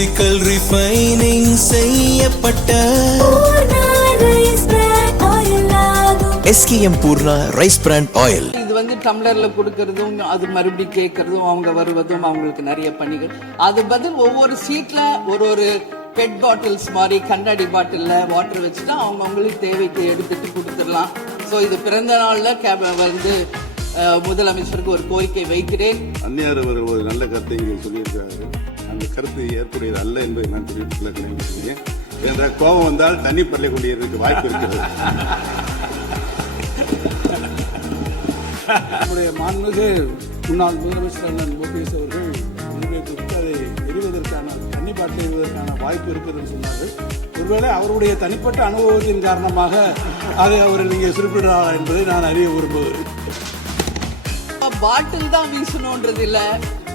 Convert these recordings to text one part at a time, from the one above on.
Physical refining செய்யப்பட்ட SKM Poorna rice brand oil. இது வந்து டம்ளர்ல கொடுக்கறதும் அது மறுபடியும் கேட்கறதும் அவங்க வருவதும் அவங்களுக்கு நிறைய பணிகள். அது பதில் ஒவ்வொரு சீட்ல ஒரு பெட் பாட்டில்ஸ் மாதிரி கண்ணாடி பாட்டில்ல வாட்டர் வச்சுட்டா அவங்க அவங்களுக்கு தேவைக்கு எடுத்துட்டு கொடுத்துடலாம். ஸோ இது பிறந்த நாள்ல வந்து முதலமைச்சருக்கு ஒரு கோரிக்கை வைக்கிறேன். அந்நியார் அவர் ஒரு நல்ல கருத்தை இங்கே சொல்லியிருக்கிறாரு. அந்த கருத்து ஏற்புடையது அல்ல என்பதை நான் தெரிவித்துள்ளேன். என்ற கோபம் வந்தால் தண்ணி பள்ளி கொண்டிருக்க வாய்ப்பு இருக்கிறது. நம்முடைய மாண்புமிகு முன்னாள் முதலமைச்சர் அண்ணன் ஓபிஎஸ் அவர்கள் நிறைவேற்றி அதை எரிவதற்கான தண்ணி பாட்டில் எறிவதற்கான வாய்ப்பு இருக்குதுன்னு சொன்னார்கள். ஒருவேளை அவருடைய தனிப்பட்ட அனுபவத்தின் காரணமாக அதை அவர்கள் இங்கே குறிப்பிடுறாரா என்பதை நான் அறிய விரும்புகிறேன். பாட்டில் தான் வீசணும்ன்றது இல்ல,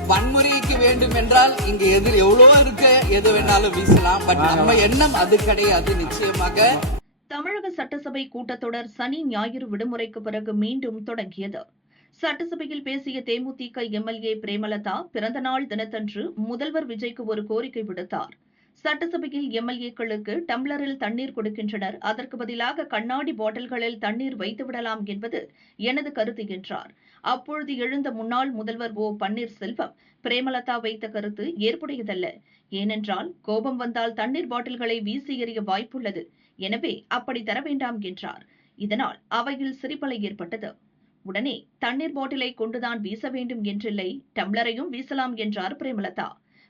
வன்முறைக்கு வேண்டும் என்றால் இங்க எதிர் எவ்வளவோ இருக்கு, எது வேணாலும் வீசலாம். பட் நம்ம எண்ணம் அது கிடையாது. நிச்சயமாக தமிழக சட்டசபை கூட்டத்தொடர் சனி ஞாயிறு விடுமுறைக்கு பிறகு மீண்டும் தொடங்கியது. சட்டசபையில் பேசிய தேமுதிக எம்எல்ஏ பிரேமலதா பிறந்தநாள் தினத்தன்று முதல்வர் விஜய்க்கு ஒரு கோரிக்கை விடுத்தார். சட்டசபையில் எம்எல்ஏக்களுக்கு டம்ளரில் தண்ணீர் கொடுக்கின்றனர், அதற்கு பதிலாக கண்ணாடி பாட்டில்களில் தண்ணீர் வைத்துவிடலாம் என்பது எனது கருத்து என்றார். அப்பொழுது எழுந்த முன்னாள் முதல்வர் ஓ பன்னீர்செல்வம் பிரேமலதா வைத்த கருத்து ஏற்புடையதல்ல. ஏனென்றால் கோபம் வந்தால் தண்ணீர் பாட்டில்களை வீசி எறிய வாய்ப்புள்ளது. எனவே அப்படி தர வேண்டாம் என்றார். இதனால் அவையில் சிரிப்பலை ஏற்பட்டது. உடனே தண்ணீர் பாட்டிலை கொண்டுதான் வீச வேண்டும் என்றில்லை, டம்ளரையும் வீசலாம் என்றார் பிரேமலதா.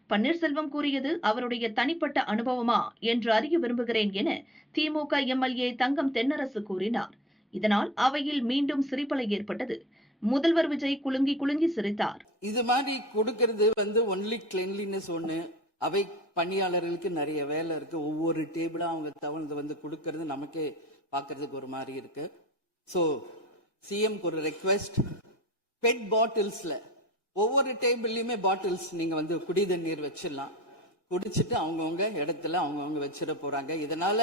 பன்னீர்செல்வம் கூறியது அவருடைய தனிப்பட்ட அனுபவமா என்று அறிய விரும்புகிறேன் என திமுக எம்எல்ஏ தங்கம் தென்னரசு கூறினார். இதனால் அவையில் மீண்டும் சிரிப்பலை ஏற்பட்டது. முதல்வர் விஜய் குலுங்கி சிரித்தார். இது மாதிரி கொடுக்கிறது வந்து ஒன்லி கிளீன்லினஸ் ஒண்ணு. அவை பணியாளர்களுக்கு நிறைய வேலை இருக்கு. ஒவ்வொரு டேபிளா அவங்க தவழ்ந்து வந்து கொடுக்கறது நமக்கே பார்க்கறதுக்கு ஒரு மாதிரி இருக்கு. ஸோ சிஎம்க்கு ஒரு ரெக்வெஸ்ட், பெட் பாட்டில்ஸ்ல ஒவ்வொரு டேபிள்லயுமே பாட்டில்ஸ் நீங்க வந்து குடி தண்ணீர் வச்சிடலாம். குடிச்சிட்டு அவங்கவுங்க இடத்துல அவங்கவுங்க வச்சிட போறாங்க. இதனால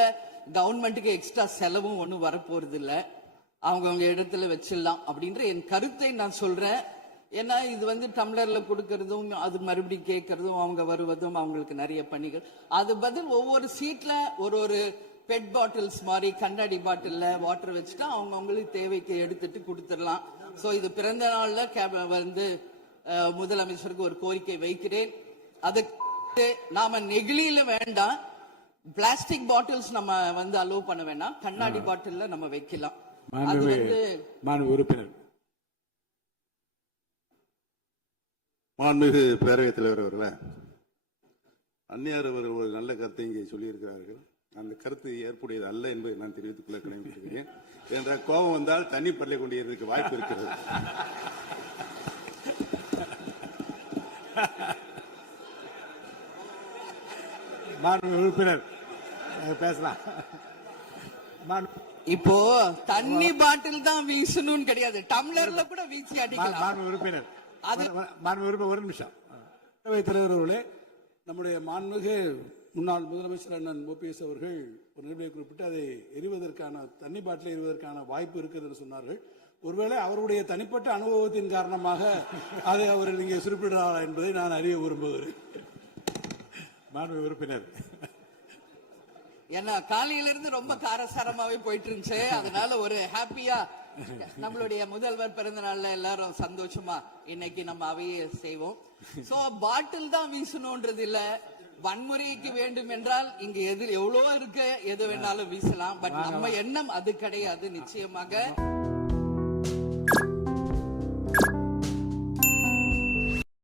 கவர்மெண்ட்டுக்கு எக்ஸ்ட்ரா செலவும் ஒன்றும் வரப்போறது இல்லை. அவங்கவுங்க இடத்துல வச்சிடலாம் அப்படின்ற என் கருத்தை நான் சொல்றேன். ஏன்னா இது வந்து டம்ளர்ல கொடுக்கறதும் அது மறுபடியும் கேட்கறதும் அவங்க வருவதும் அவங்களுக்கு நிறைய பணிகள். அது பதில் ஒவ்வொரு சீட்ல ஒரு பெட் பாட்டில்ஸ் மாதிரி கண்ணாடி பாட்டில்ல வாட்டர் வச்சுட்டா அவங்க அவங்களுக்கு தேவைக்கு எடுத்துட்டு கொடுத்துடலாம். ஸோ இது பிறந்த நாள்ல வந்து முதலமைச்சருக்கு ஒரு கோரிக்கை வைக்கிறேன். அதுக்கு நாம நெகிழியில வேண்டாம், பிளாஸ்டிக் பாட்டில்ஸ் நம்ம வந்து அலோவ் பண்ண வேண்டாம், கண்ணாடி பாட்டில்ல நம்ம வைக்கலாம். அது வந்து மாண்புமிகு பேரவைத் தலைவர் அவர்களே, அந்நியார் அவர் ஒரு நல்ல கருத்தை இங்கே சொல்லியிருக்கிறார்கள். அந்த கருத்து ஏற்புடையது அல்ல என்பதை நான் தெரிவித்துக் கொள்ள கடமைப்பட்டிருக்கிறேன். என்ற கோபம் வந்தால் தண்ணி பள்ளி கொண்டிருக்க வாய்ப்பு இருக்கிறது. உறுப்பினர் பேசலாம். இப்போ தண்ணி பாட்டில் தான் வீசணும்னு கிடையாது, டம்ளர்ல கூட வீசி அடிக்கலாம். உறுப்பினர் ஒரு நிமிஷம். தலைவர் அவர்களே, நம்முடைய மாண்புமிகு முன்னாள் முதலமைச்சர் அண்ணன் ஓபிஎஸ் அவர்கள் ஒரு நிலையை குறிப்பிட்டு அதை எரிவதற்கான தண்ணி பாட்டிலை எறிவதற்கான வாய்ப்பு இருக்குதுன்னு சொன்னார்கள். ஒருவேளை அவருடைய தனிப்பட்ட அனுபவத்தின் காரணமாக அதை அவர்கள் இங்கே குறிப்பிடுறாரா என்பதை நான் அறிய விரும்புகிறேன். மாண்புமிகு உறுப்பினர். ஏன்னா காலையில இருந்து ரொம்ப காரசாரமாவே போயிட்டு இருந்துச்சு. அதனால ஒரு ஹாப்பியா நம்மளுடைய முதல்வர் பிறந்த நாள்ல எல்லாரும் சந்தோஷமா இன்னைக்கு நம்ம அவையை செய்வோம். சோ பாட்டில் தான் வீசணும்ன்றது இல்ல, வன்முறைக்கு வேண்டும் என்றால் இங்க எதிர் எவ்வளவோ இருக்கு, எது வேணாலும் வீசலாம். பட் நம்ம எண்ணம் அது கிடையாது. நிச்சயமாக